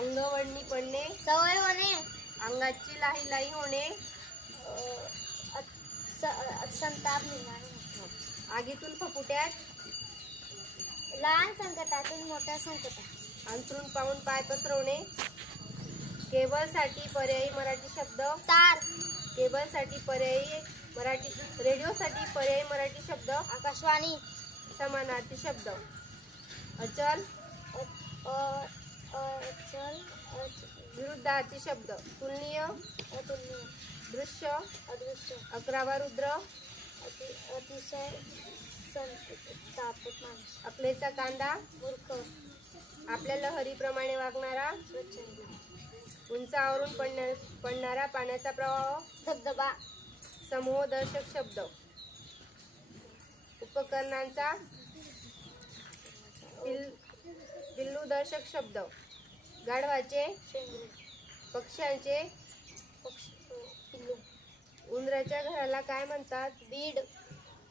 अंगवळणी पडणे, सवय होणे, अंगाची लाही लाही होणे, संताप निर्माण होणे, आगीतून फपुट्यात, लहान संकटातून मोठ्या संकटात, अंथरूण पाहून पाय पसरवणे, केबलसाठी पर्यायी मराठी शब्द, तार, केबलसाठी पर्यायी मराठी, रेडिओसाठी पर्यायी मराठी शब्द, आकाशवाणी, समानार्थी शब्द, अचल, अचल, विरुद्धार्थी शब्द, तुलनीय, अतुलनीय, दृश्य, अदृश्य, अकरावा रुद्र, अतिशय संतापत माणूस, अकलेचा कांदा, मूर्ख, आपल्या लहरीप्रमाणे वागणारा, स्वच्छंदी, उंचावरून पडणारा पाण्याचा प्रवाह, धबधबा, समूहदर्शक शब्द, उपकरणांचा, बिल्लूदर्शक शब्द, गाढवाचे, शेंगरी, पक्ष्यांचे, पिल्लू, उंदराच्या घराला काय म्हणतात, बीड,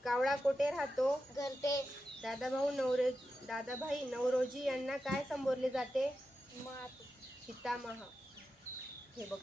कावळा कोठे राहतो, घरटे, दादाभाई नवरोजी यांना काय संबोधले जाते, मात, पितामह. हे बघ.